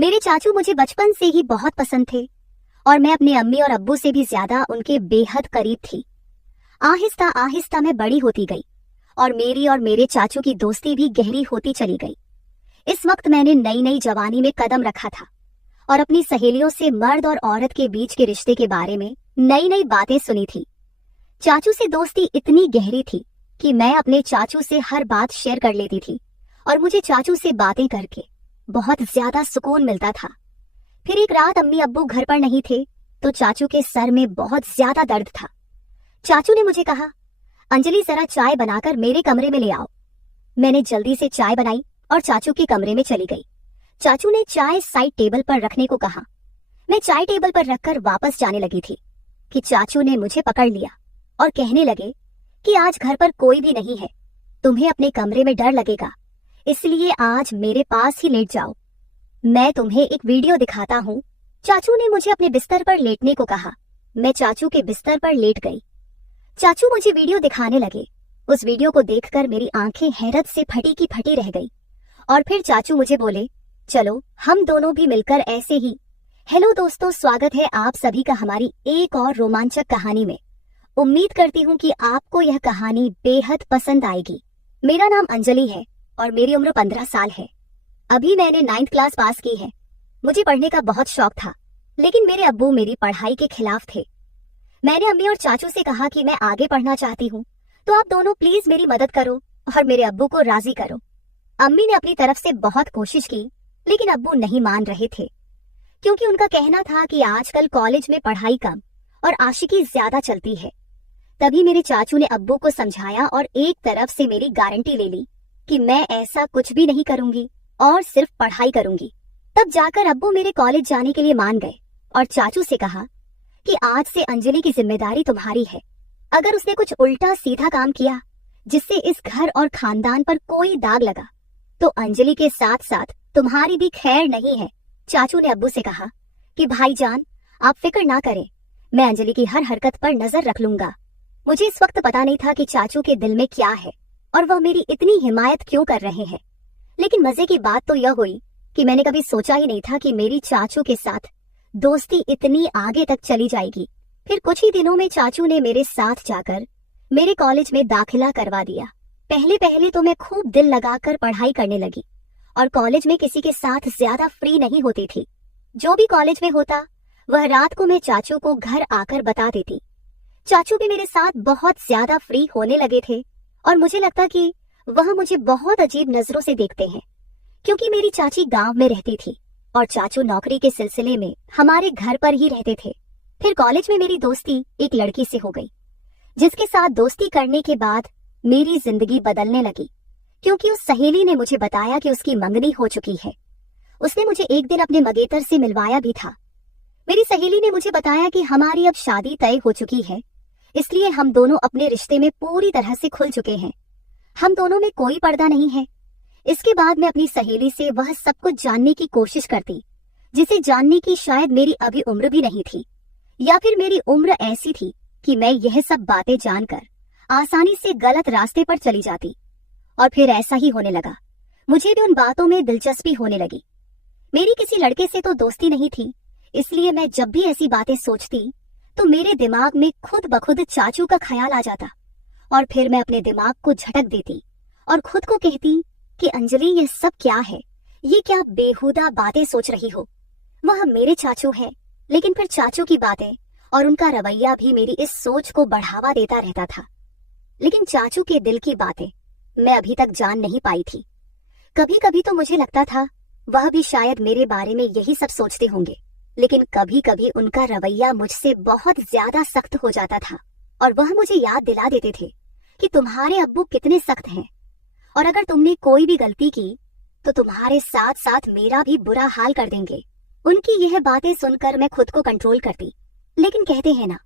मेरे चाचू मुझे बचपन से ही बहुत पसंद थे और मैं अपने अम्मी और अब्बू से भी ज्यादा उनके बेहद करीब थी। आहिस्ता आहिस्ता मैं बड़ी होती गई और मेरी और मेरे चाचू की दोस्ती भी गहरी होती चली गई। इस वक्त मैंने नई नई जवानी में कदम रखा था और अपनी सहेलियों से मर्द और औरत के बीच के रिश्ते के बारे में नई नई बातें सुनी थी। चाचू से दोस्ती इतनी गहरी थी कि मैं अपने चाचू से हर बात शेयर कर लेती थी और मुझे चाचू से बातें करके बहुत ज्यादा सुकून मिलता था। फिर एक रात अम्मी अब्बू घर पर नहीं थे तो चाचू के सर में बहुत ज्यादा दर्द था। चाचू ने मुझे कहा, अंजलि जरा चाय बनाकर मेरे कमरे में ले आओ। मैंने जल्दी से चाय बनाई और चाचू के कमरे में चली गई। चाचू ने चाय साइड टेबल पर रखने को कहा। मैं चाय टेबल पर रखकर वापस जाने लगी थी कि चाचू ने मुझे पकड़ लिया और कहने लगे कि आज घर पर कोई भी नहीं है, तुम्हें अपने कमरे में डर लगेगा, इसलिए आज मेरे पास ही लेट जाओ। मैं तुम्हें एक वीडियो दिखाता हूँ। चाचू ने मुझे अपने बिस्तर पर लेटने को कहा। मैं चाचू के बिस्तर पर लेट गई। चाचू मुझे वीडियो दिखाने लगे। उस वीडियो को देखकर मेरी आंखें हैरत से फटी की फटी रह गई और फिर चाचू मुझे बोले, चलो हम दोनों भी मिलकर ऐसे ही। हेलो दोस्तों, स्वागत है आप सभी का हमारी एक और रोमांचक कहानी में। उम्मीद करती हूँ कि आपको यह कहानी बेहद पसंद आएगी। मेरा नाम अंजलि है और मेरी उम्र 15 साल है। अभी मैंने 9th क्लास पास की है। मुझे पढ़ने का बहुत शौक था, लेकिन मेरे अब्बू मेरी पढ़ाई के खिलाफ थे। मैंने अम्मी और चाचू से कहा कि मैं आगे पढ़ना चाहती हूँ, तो आप दोनों प्लीज मेरी मदद करो और मेरे अब्बू को राजी करो। अम्मी ने अपनी तरफ से बहुत कोशिश की, लेकिन अब्बू नहीं मान रहे थे, क्योंकि उनका कहना था कि आजकल कॉलेज में पढ़ाई कम और आशिकी ज्यादा चलती है। तभी मेरे चाचू ने अब्बू को समझाया और एक तरफ से मेरी गारंटी ले ली कि मैं ऐसा कुछ भी नहीं करूंगी और सिर्फ पढ़ाई करूंगी। तब जाकर अब्बू मेरे कॉलेज जाने के लिए मान गए और चाचू से कहा कि आज से अंजलि की जिम्मेदारी तुम्हारी है। अगर उसने कुछ उल्टा सीधा काम किया जिससे इस घर और खानदान पर कोई दाग लगा, तो अंजलि के साथ साथ तुम्हारी भी खैर नहीं है। चाचू ने अब्बू से कहा कि भाईजान, आप फिक्र ना करें, मैं अंजलि की हर हरकत पर नजर रख लूंगा। मुझे इस वक्त पता नहीं था कि चाचू के दिल में क्या है और वह मेरी इतनी हिमायत क्यों कर रहे हैं, लेकिन मजे की बात तो यह हुई कि मैंने कभी सोचा ही नहीं था कि मेरी चाचू के साथ दोस्ती इतनी आगे तक चली जाएगी। फिर कुछ ही दिनों में चाचू ने मेरे साथ जाकर मेरे कॉलेज में दाखिला करवा दिया। पहले पहले तो मैं खूब दिल लगाकर पढ़ाई करने लगी और कॉलेज में किसी के साथ ज्यादा फ्री नहीं होती थी। जो भी कॉलेज में होता वह रात को मैं चाचू को घर आकर बता देती। चाचू भी मेरे साथ बहुत ज्यादा फ्री होने लगे थे और मुझे लगता कि वह मुझे बहुत अजीब नजरों से देखते हैं, क्योंकि मेरी चाची गांव में रहती थी और चाचू नौकरी के सिलसिले में हमारे घर पर ही रहते थे। फिर कॉलेज में मेरी दोस्ती एक लड़की से हो गई, जिसके साथ दोस्ती करने के बाद मेरी जिंदगी बदलने लगी, क्योंकि उस सहेली ने मुझे बताया कि उसकी मंगनी हो चुकी है। उसने मुझे एक दिन अपने मंगेतर से मिलवाया भी था। मेरी सहेली ने मुझे बताया कि हमारी अब शादी तय हो चुकी है, इसलिए हम दोनों अपने रिश्ते में पूरी तरह से खुल चुके हैं। हम दोनों में कोई पर्दा नहीं है। इसके बाद मैं अपनी सहेली से वह सब कुछ जानने की कोशिश करती, जिसे जानने की शायद मेरी अभी उम्र भी नहीं थी, या फिर मेरी उम्र ऐसी थी कि मैं यह सब बातें जानकर आसानी से गलत रास्ते पर चली जाती। और फिर ऐसा ही होने लगा। मुझे भी उन बातों में दिलचस्पी होने लगी। मेरी किसी लड़के से तो दोस्ती नहीं थी, इसलिए मैं जब भी ऐसी बातें सोचती तो मेरे दिमाग में खुद ब खुद चाचू का ख्याल आ जाता और फिर मैं अपने दिमाग को झटक देती और खुद को कहती कि अंजलि, यह सब क्या है? ये क्या बेहुदा बातें सोच रही हो? वह मेरे चाचू हैं, लेकिन फिर चाचू की बातें और उनका रवैया भी मेरी इस सोच को बढ़ावा देता रहता था। लेकिन चाचू के दिल की बातें मैं अभी तक जान नहीं पाई थी। कभी कभी तो मुझे लगता था वह भी शायद मेरे बारे में यही सब सोचते होंगे, लेकिन कभी कभी उनका रवैया मुझसे बहुत ज्यादा सख्त हो जाता था और वह मुझे याद दिला देते थे कि तुम्हारे अब्बू कितने सख्त हैं और अगर तुमने कोई भी गलती की तो तुम्हारे साथ साथ मेरा भी बुरा हाल कर देंगे। उनकी यह बातें सुनकर मैं खुद को कंट्रोल करती, लेकिन कहते हैं ना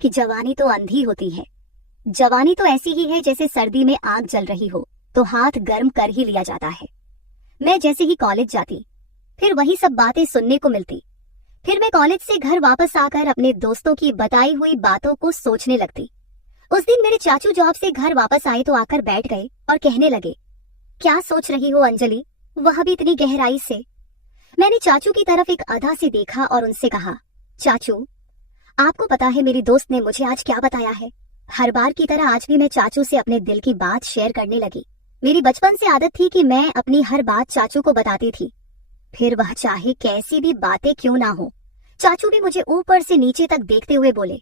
कि जवानी तो अंधी होती है। जवानी तो ऐसी ही है जैसे सर्दी में आग जल रही हो तो हाथ गर्म कर ही लिया जाता है। मैं जैसे ही कॉलेज जाती फिर वही सब बातें सुनने को मिलती। फिर मैं कॉलेज से घर वापस आकर अपने दोस्तों की बताई हुई बातों को सोचने लगती। उस दिन मेरे चाचू जॉब से घर वापस आए तो आकर बैठ गए और कहने लगे, क्या सोच रही हो अंजलि, वह भी इतनी गहराई से? मैंने चाचू की तरफ एक अदा से देखा और उनसे कहा, चाचू, आपको पता है मेरी दोस्त ने मुझे आज क्या बताया है? हर बार की तरह आज भी मैं चाचू से अपने दिल की बात शेयर करने लगी। मेरी बचपन से आदत थी कि मैं अपनी हर बात चाचू को बताती थी, फिर वह चाहे कैसी भी बातें क्यों ना हो। चाचू भी मुझे ऊपर से नीचे तक देखते हुए बोले,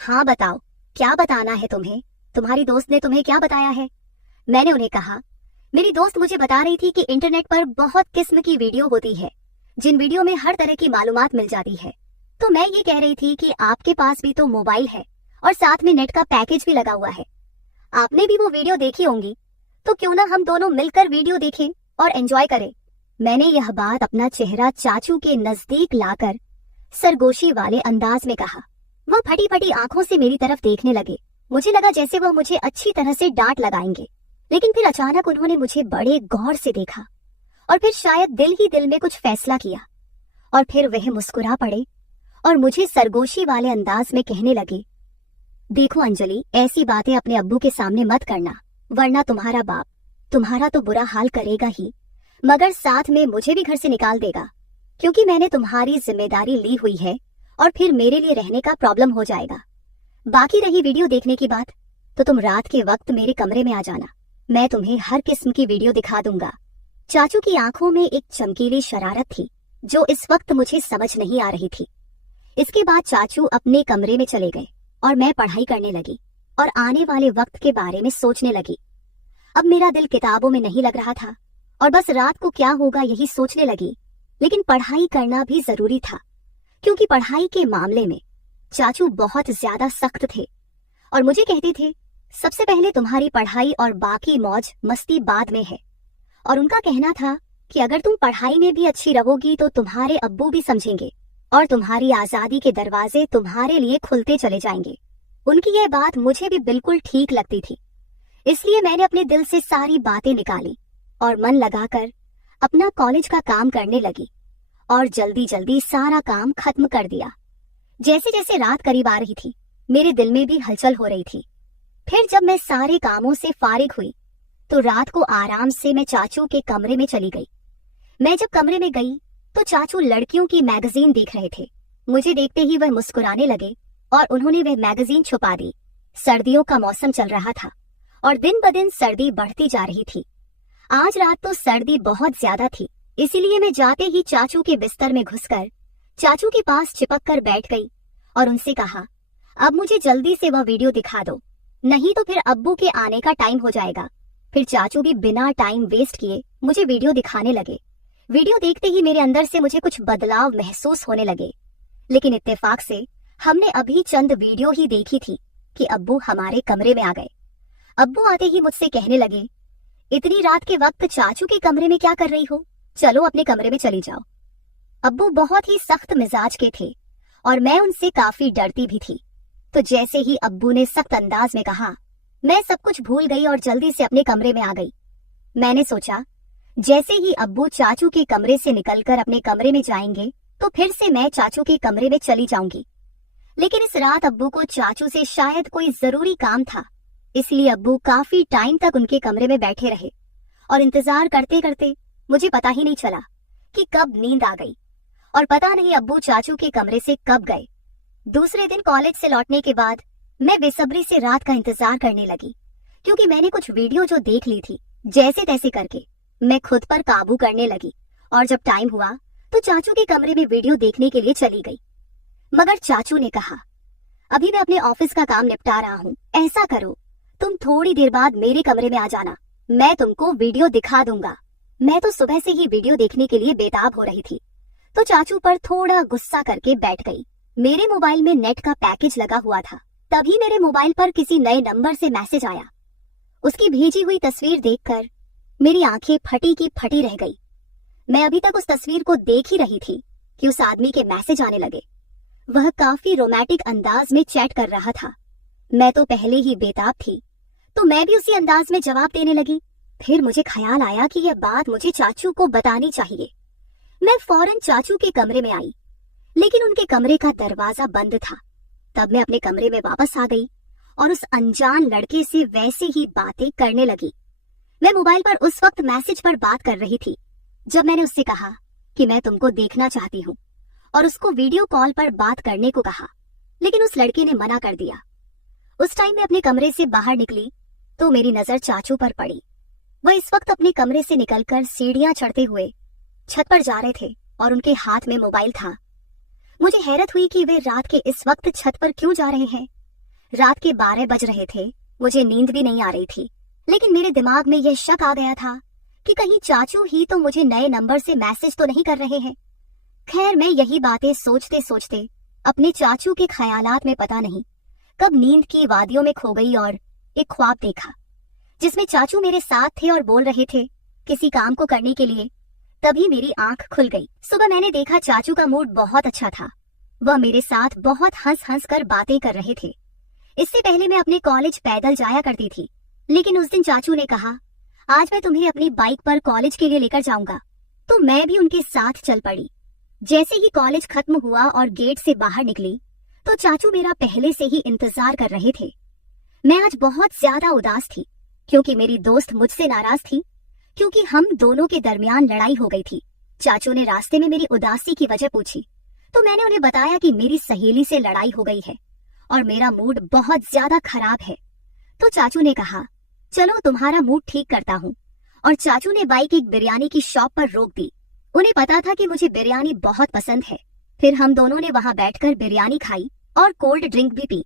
हाँ बताओ, क्या बताना है तुम्हें? तुम्हारी दोस्त ने तुम्हें क्या बताया है? मैंने उन्हें कहा, मेरी दोस्त मुझे बता रही थी कि इंटरनेट पर बहुत किस्म की वीडियो होती है, जिन वीडियो में हर तरह की मालूमात मिल जाती है। तो मैं ये कह रही थी कि आपके पास भी तो मोबाइल है और साथ में नेट का पैकेज भी लगा हुआ है, आपने भी वो वीडियो देखी होंगी, तो क्यों ना हम दोनों मिलकर वीडियो देखें और एंजॉय करें। मैंने यह बात अपना चेहरा चाचू के नजदीक लाकर सरगोशी वाले अंदाज में कहा। वह फटी फटी आंखों से मेरी तरफ देखने लगे। मुझे लगा जैसे वह मुझे अच्छी तरह से डांट लगाएंगे, लेकिन फिर अचानक उन्होंने मुझे बड़े गौर से देखा और फिर शायद दिल ही दिल में कुछ फैसला किया और फिर वह मुस्कुरा पड़े और मुझे सरगोशी वाले अंदाज में कहने लगे, देखो अंजलि, ऐसी बातें अपने अब्बू के सामने मत करना, वरना तुम्हारा बाप तुम्हारा तो बुरा हाल करेगा ही, मगर साथ में मुझे भी घर से निकाल देगा, क्योंकि मैंने तुम्हारी जिम्मेदारी ली हुई है और फिर मेरे लिए रहने का प्रॉब्लम हो जाएगा। बाकी रही वीडियो देखने की बात, तो तुम रात के वक्त मेरे कमरे में आ जाना, मैं तुम्हें हर किस्म की वीडियो दिखा दूंगा। चाचू की आंखों में एक चमकीली शरारत थी जो इस वक्त मुझे समझ नहीं आ रही थी। इसके बाद चाचू अपने कमरे में चले गए और मैं पढ़ाई करने लगी और आने वाले वक्त के बारे में सोचने लगी। अब मेरा दिल किताबों में नहीं लग रहा था और बस रात को क्या होगा यही सोचने लगी, लेकिन पढ़ाई करना भी जरूरी था, क्योंकि पढ़ाई के मामले में चाचू बहुत ज्यादा सख्त थे और मुझे कहते थे, सबसे पहले तुम्हारी पढ़ाई और बाकी मौज मस्ती बाद में है। और उनका कहना था कि अगर तुम पढ़ाई में भी अच्छी रहोगी तो तुम्हारे अब्बू भी समझेंगे और तुम्हारी आजादी के दरवाजे तुम्हारे लिए खुलते चले जाएंगे। उनकी यह बात मुझे भी बिल्कुल ठीक लगती थी, इसलिए मैंने अपने दिल से सारी बातें निकाली और मन लगाकर अपना कॉलेज का काम करने लगी और जल्दी जल्दी सारा काम खत्म कर दिया। जैसे जैसे रात करीब आ रही थी, मेरे दिल में भी हलचल हो रही थी। फिर जब मैं सारे कामों से फारिग हुई तो रात को आराम से मैं चाचू के कमरे में चली गई। मैं जब कमरे में गई तो चाचू लड़कियों की मैगजीन देख रहे थे। मुझे देखते ही वह मुस्कुराने लगे और उन्होंने वह मैगजीन छुपा दी। सर्दियों का मौसम चल रहा था और दिन ब दिन सर्दी बढ़ती जा रही थी। आज रात तो सर्दी बहुत ज्यादा थी, इसीलिए मैं जाते ही चाचू के बिस्तर में घुसकर चाचू के पास चिपक कर बैठ गई और उनसे कहा, अब मुझे जल्दी से वह वीडियो दिखा दो, नहीं तो फिर अब्बू के आने का टाइम हो जाएगा। फिर चाचू भी बिना टाइम वेस्ट किए मुझे वीडियो दिखाने लगे। वीडियो देखते ही मेरे अंदर से मुझे कुछ बदलाव महसूस होने लगे, लेकिन इत्तेफाक से हमने अभी चंद वीडियो ही देखी थी कि अब्बू हमारे कमरे में आ गए। अब्बू आते ही मुझसे कहने लगे, इतनी रात के वक्त चाचू के कमरे में क्या कर रही हो, चलो अपने कमरे में चली जाओ। अब्बू बहुत ही सख्त मिजाज के थे और मैं उनसे काफी डरती भी थी। तो जैसे ही अब्बू ने सख्त अंदाज में कहा, मैं सब कुछ भूल गई और जल्दी से अपने कमरे में आ गई। मैंने सोचा, जैसे ही अब्बू चाचू के कमरे से निकलकर अपने कमरे में जाएंगे तो फिर से मैं चाचू के कमरे में चली जाऊंगी। लेकिन इस रात अब्बू को चाचू से शायद कोई जरूरी काम था, इसलिए अब्बू काफी टाइम तक उनके कमरे में बैठे रहे और इंतजार करते करते मुझे पता ही नहीं चला कि कब नींद आ गई और पता नहीं अब्बू चाचू के कमरे से कब गए। दूसरे दिन कॉलेज से लौटने के बाद मैं बेसब्री से रात का इंतजार करने लगी, क्योंकि मैंने कुछ वीडियो जो देख ली थी, जैसे तैसे करके मैं खुद पर काबू करने लगी और जब टाइम हुआ तो चाचू के कमरे में वीडियो देखने के लिए चली गई। मगर चाचू ने कहा, अभी मैं अपने ऑफिस का काम निपटा रहा हूँ, ऐसा करो तुम थोड़ी देर बाद मेरे कमरे में आ जाना, मैं तुमको वीडियो दिखा दूंगा। मैं तो सुबह से ही वीडियो देखने के लिए बेताब हो रही थी, तो चाचू पर थोड़ा गुस्सा करके बैठ गई। मेरे मोबाइल में नेट का पैकेज लगा हुआ था, तभी मेरे मोबाइल पर किसी नए नंबर से मैसेज आया। उसकी भेजी हुई तस्वीर देखकर मेरी आंखें फटी की फटी रह गई। मैं अभी तक उस तस्वीर को देख ही रही थी कि उस आदमी के मैसेज आने लगे। वह काफी रोमांटिक अंदाज में चैट कर रहा था। मैं तो पहले ही बेताब थी, तो मैं भी उसी अंदाज में जवाब देने लगी। फिर मुझे ख्याल आया कि यह बात मुझे चाचू को बतानी चाहिए। मैं फौरन चाचू के कमरे में आई, लेकिन उनके कमरे का दरवाजा बंद था। तब मैं अपने कमरे में वापस आ गई और उस अनजान लड़के से वैसे ही बातें करने लगी। मैं मोबाइल पर उस वक्त मैसेज पर बात कर रही थी जब मैंने उससे कहा, कि मैं तुमको देखना चाहती हूँ और उसको वीडियो कॉल पर बात करने को कहा, लेकिन उस लड़के ने मना कर दिया। उस टाइम मैं अपने कमरे से बाहर निकली तो मेरी नजर चाचू पर पड़ी। वह इस वक्त अपने कमरे से निकलकर सीढ़ियां चढ़ते हुए छत पर जा रहे थे और उनके हाथ में मोबाइल था। मुझे हैरत हुई कि वे रात के इस वक्त छत पर क्यों जा रहे हैं। रात के 12 बज रहे थे, मुझे नींद भी नहीं आ रही थी, लेकिन मेरे दिमाग में यह शक आ गया था कि कहीं चाचू ही तो मुझे नए नंबर से मैसेज तो नहीं कर रहे हैं। खैर, मैं यही बातें सोचते सोचते अपने चाचू के ख्यालात में पता नहीं कब नींद की वादियों में खो गई और एक ख्वाब देखा जिसमें चाचू मेरे साथ थे और बोल रहे थे किसी काम को करने के लिए। तभी मेरी आंख खुल गई। सुबह मैंने देखा चाचू का मूड बहुत अच्छा था। वह मेरे साथ बहुत हंस हंस कर बातें कर रहे थे। इससे पहले मैं अपने कॉलेज पैदल जाया करती थी, लेकिन उस दिन चाचू ने कहा आज मैं तुम्हें अपनी बाइक पर कॉलेज के लिए लेकर जाऊंगा, तो मैं भी उनके साथ चल पड़ी। जैसे ही कॉलेज खत्म हुआ और गेट से बाहर निकली तो चाचू मेरा पहले से ही इंतजार कर रहे थे। मैं आज बहुत ज्यादा उदास थी क्योंकि मेरी दोस्त मुझसे नाराज थी, क्योंकि हम दोनों के दरमियान लड़ाई हो गई थी। चाचू ने रास्ते में मेरी उदासी की वजह पूछी तो मैंने उन्हें बताया कि मेरी सहेली से लड़ाई हो गई है और मेरा मूड बहुत ज्यादा खराब है। तो चाचू ने कहा चलो तुम्हारा मूड ठीक करता हूँ, और चाचू ने बाइक एक बिरयानी की शॉप पर रोक दी। उन्हें पता था कि मुझे बिरयानी बहुत पसंद है। फिर हम दोनों ने वहाँ बैठकर बिरयानी खाई और कोल्ड ड्रिंक भी पी।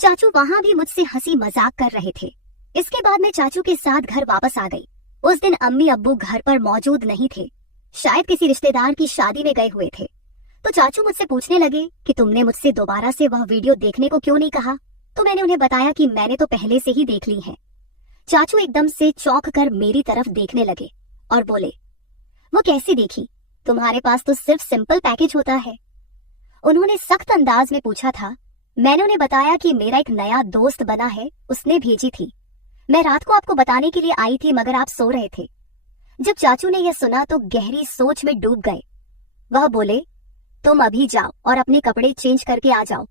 चाचू वहाँ भी मुझसे हंसी मजाक कर रहे थे। इसके बाद मैं चाचू के साथ घर वापस आ गई। उस दिन अम्मी अब्बू घर पर मौजूद नहीं थे, शायद किसी रिश्तेदार की शादी में गए हुए थे। तो चाचू मुझसे पूछने लगे कि तुमने मुझसे दोबारा से वह वीडियो देखने को क्यों नहीं कहा। तो मैंने उन्हें बताया कि मैंने तो पहले से ही देख ली है। चाचू एकदम से चौंक कर मेरी तरफ देखने लगे और बोले वो कैसी देखी, तुम्हारे पास तो सिर्फ सिंपल पैकेज होता है। उन्होंने सख्त अंदाज में पूछा था। मैंने उन्हें बताया कि मेरा एक नया दोस्त बना है, उसने भेजी थी। मैं रात को आपको बताने के लिए आई थी मगर आप सो रहे थे। जब चाचू ने यह सुना तो गहरी सोच में डूब गए। वह बोले तुम अभी जाओ और अपने कपड़े चेंज करके आ जाओ।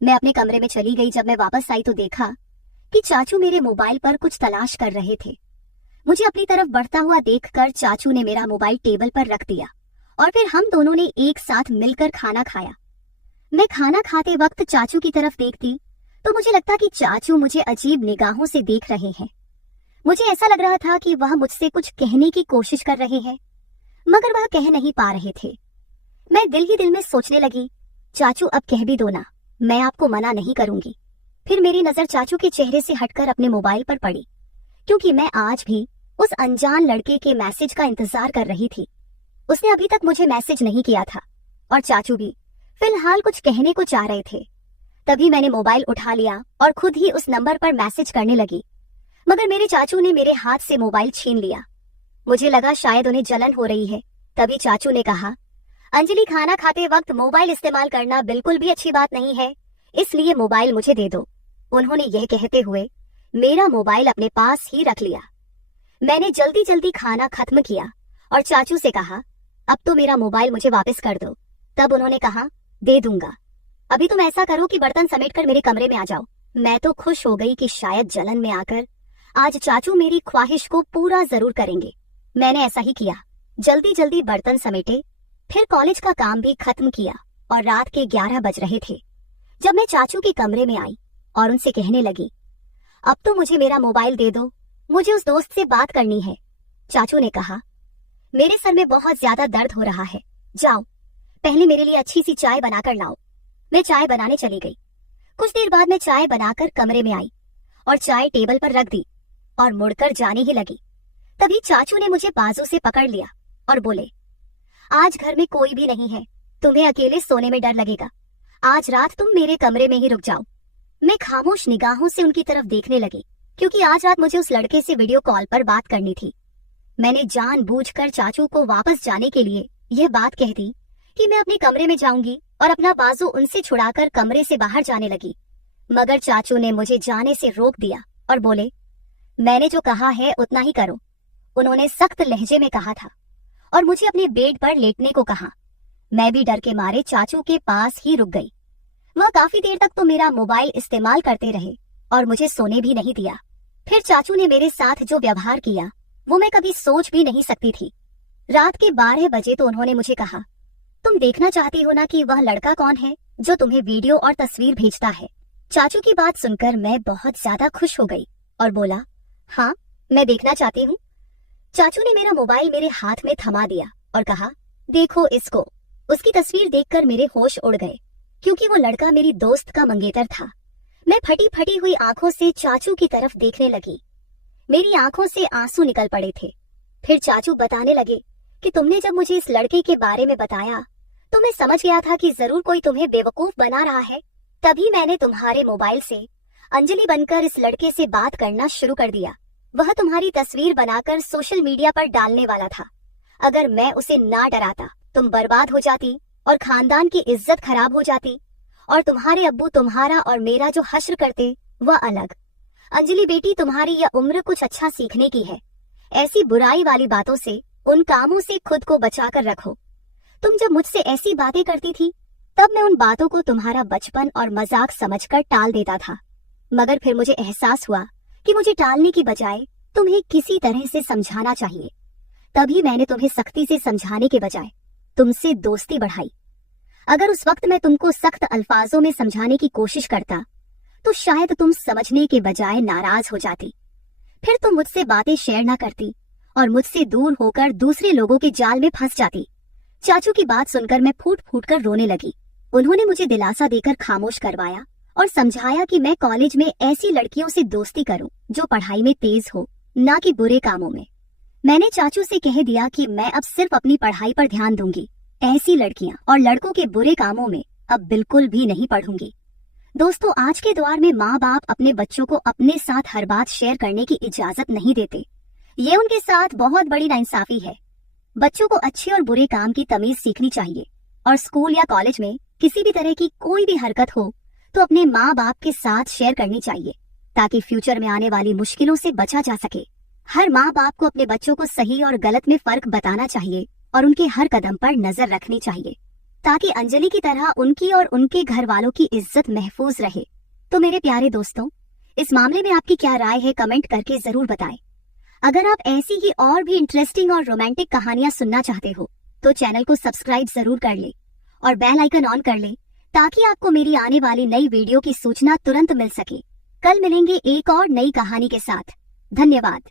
मैं अपने कमरे में चली गई। जब मैं वापस आई तो देखा कि चाचू मेरे मोबाइल पर कुछ तलाश कर रहे थे। मुझे अपनी तरफ बढ़ता हुआ देखकर चाचू ने मेरा मोबाइल टेबल पर रख दिया और फिर हम दोनों ने एक साथ मिलकर खाना खाया। मैं खाना खाते वक्त चाचू की तरफ देखती तो मुझे लगता कि चाचू मुझे अजीब निगाहों से देख रहे हैं। मुझे ऐसा लग रहा था कि वह मुझसे कुछ कहने की कोशिश कर रहे हैं, मगर वह कह नहीं पा रहे थे। मैं दिल ही दिल में सोचने लगी चाचू अब कह भी दो ना, मैं आपको मना नहीं करूंगी। फिर मेरी नजर चाचू के चेहरे से हटकर अपने मोबाइल पर पड़ी, क्योंकि मैं आज भी उस अनजान लड़के के मैसेज का इंतजार कर रही थी। उसने अभी तक मुझे मैसेज नहीं किया था और चाचू भी फिलहाल कुछ कहने को चाह रहे थे। तभी मैंने मोबाइल उठा लिया और खुद ही उस नंबर पर मैसेज करने लगी, मगर मेरे चाचू ने मेरे हाथ से मोबाइल छीन लिया। मुझे लगा शायद उन्हें जलन हो रही है। तभी चाचू ने कहा अंजलि, खाना खाते वक्त मोबाइल इस्तेमाल करना बिल्कुल भी अच्छी बात नहीं है, इसलिए मोबाइल मुझे दे दो। उन्होंने यह कहते हुए मेरा मोबाइल अपने पास ही रख लिया। मैंने जल्दी जल्दी खाना खत्म किया और चाचू से कहा अब तो मेरा मोबाइल मुझे वापस कर दो। तब उन्होंने कहा दे दूंगा, अभी तुम ऐसा करो कि बर्तन समेटकर मेरे कमरे में आ जाओ। मैं तो खुश हो गई कि शायद जलन में आकर आज चाचू मेरी ख्वाहिश को पूरा जरूर करेंगे। मैंने ऐसा ही किया, जल्दी जल्दी बर्तन समेटे, फिर कॉलेज का काम भी खत्म किया और रात के 11 बज रहे थे जब मैं चाचू के कमरे में आई और उनसे कहने लगी अब तो मुझे मेरा मोबाइल दे दो, मुझे उस दोस्त से बात करनी है। चाचू ने कहा मेरे सर में बहुत ज्यादा दर्द हो रहा है, जाओ पहले मेरे लिए अच्छी सी चाय बनाकर लाओ। मैं चाय बनाने चली गई। कुछ देर बाद मैं चाय बनाकर कमरे में आई और चाय टेबल पर रख दी और मुड़कर जाने ही लगी। तभी चाचू ने मुझे बाजू से पकड़ लिया और बोले आज घर में कोई भी नहीं है, तुम्हें अकेले सोने में डर लगेगा, आज रात तुम मेरे कमरे में ही रुक जाओ। मैं खामोश निगाहों से उनकी तरफ देखने लगी, क्योंकि आज रात मुझे उस लड़के से वीडियो कॉल पर बात करनी थी। मैंने जानबूझकर चाचू को वापस जाने के लिए यह बात कह दी कि मैं अपने कमरे में जाऊंगी और अपना बाजू उनसे छुड़ाकर कमरे से बाहर जाने लगी। मगर चाचू ने मुझे जाने से रोक दिया और बोले मैंने जो कहा है उतना ही करो। उन्होंने सख्त लहजे में कहा था और मुझे अपने बेड पर लेटने को कहा। मैं भी डर के मारे चाचू के पास ही रुक गई। वह काफी देर तक तो मेरा मोबाइल इस्तेमाल करते रहे और मुझे सोने भी नहीं दिया। फिर चाचू ने मेरे साथ जो व्यवहार किया वो मैं कभी सोच भी नहीं सकती थी। रात के 12 बजे तो उन्होंने मुझे कहा, तुम देखना चाहती हो ना कि वह लड़का कौन है जो तुम्हें वीडियो और तस्वीर भेजता है। चाचू की बात सुनकर मैं बहुत ज्यादा खुश हो गई और बोला, हाँ मैं देखना चाहती हूँ। चाचू ने मेरा मोबाइल मेरे हाथ में थमा दिया और कहा, देखो इसको। उसकी तस्वीर देखकर मेरे होश उड़ गए, क्योंकि वो लड़का मेरी दोस्त का मंगेतर था। मैं फटी फटी हुई आंखों से चाचू की तरफ देखने लगी। मेरी आंखों से आंसू निकल पड़े थे। फिर चाचू बताने लगे कि तुमने जब मुझे इस लड़के के बारे में बताया तो मैं समझ गया था कि जरूर कोई तुम्हें बेवकूफ बना रहा है। तभी मैंने तुम्हारे मोबाइल से अंजलि बनकर इस लड़के से बात करना शुरू कर दिया। वह तुम्हारी तस्वीर बनाकर सोशल मीडिया पर डालने वाला था। अगर मैं उसे ना डराता तुम बर्बाद हो जाती और खानदान की इज्जत खराब हो जाती, और तुम्हारे अब्बू तुम्हारा और मेरा जो हश्र करते वह अलग। अंजलि बेटी, तुम्हारी यह उम्र कुछ अच्छा सीखने की है। ऐसी बुराई वाली बातों से, उन कामों से खुद को बचा कर रखो। तुम जब मुझसे ऐसी बातें करती थी तब मैं उन बातों को तुम्हारा बचपन और मजाक समझकर टाल देता था, मगर फिर मुझे एहसास हुआ कि मुझे टालने की बजाय तुम्हें किसी तरह से समझाना चाहिए। तभी मैंने तुम्हें सख्ती से समझाने के बजाय तुमसे दोस्ती बढ़ाई। अगर उस वक्त मैं तुमको सख्त अल्फाजों में समझाने की कोशिश करता तो शायद तुम समझने के बजाय नाराज हो जाती। फिर तुम मुझसे बातें शेयर ना करती और मुझसे दूर होकर दूसरे लोगों के जाल में फंस जाती। चाचू की बात सुनकर मैं फूट फूट कर रोने लगी। उन्होंने मुझे दिलासा देकर खामोश करवाया और समझाया कि मैं कॉलेज में ऐसी लड़कियों से दोस्ती करूं जो पढ़ाई में तेज हो, ना कि बुरे कामों में। मैंने चाचू से कह दिया कि मैं अब सिर्फ अपनी पढ़ाई पर ध्यान दूंगी, ऐसी लड़कियां और लड़कों के बुरे कामों में अब बिल्कुल भी नहीं पढ़ूंगी। दोस्तों, आज के दौर में माँ बाप अपने बच्चों को अपने साथ हर बात शेयर करने की इजाजत नहीं देते। ये उनके साथ बहुत बड़ी नाइंसाफी है। बच्चों को अच्छे और बुरे काम की तमीज सीखनी चाहिए, और स्कूल या कॉलेज में किसी भी तरह की कोई भी हरकत हो तो अपने माँ बाप के साथ शेयर करनी चाहिए, ताकि फ्यूचर में आने वाली मुश्किलों से बचा जा सके। हर माँ बाप को अपने बच्चों को सही और गलत में फर्क बताना चाहिए और उनके हर कदम पर नजर रखनी चाहिए, ताकि अंजलि की तरह उनकी और उनके घर वालों की इज्जत महफूज रहे। तो मेरे प्यारे दोस्तों, इस मामले में आपकी क्या राय है, कमेंट करके जरूर बताएं। अगर आप ऐसी ही और भी इंटरेस्टिंग और रोमांटिक कहानियां सुनना चाहते हो तो चैनल को सब्सक्राइब जरूर कर ले और बेल आइकन ऑन कर ले, ताकि आपको मेरी आने वाली नई वीडियो की सूचना तुरंत मिल सके। कल मिलेंगे एक और नई कहानी के साथ। धन्यवाद।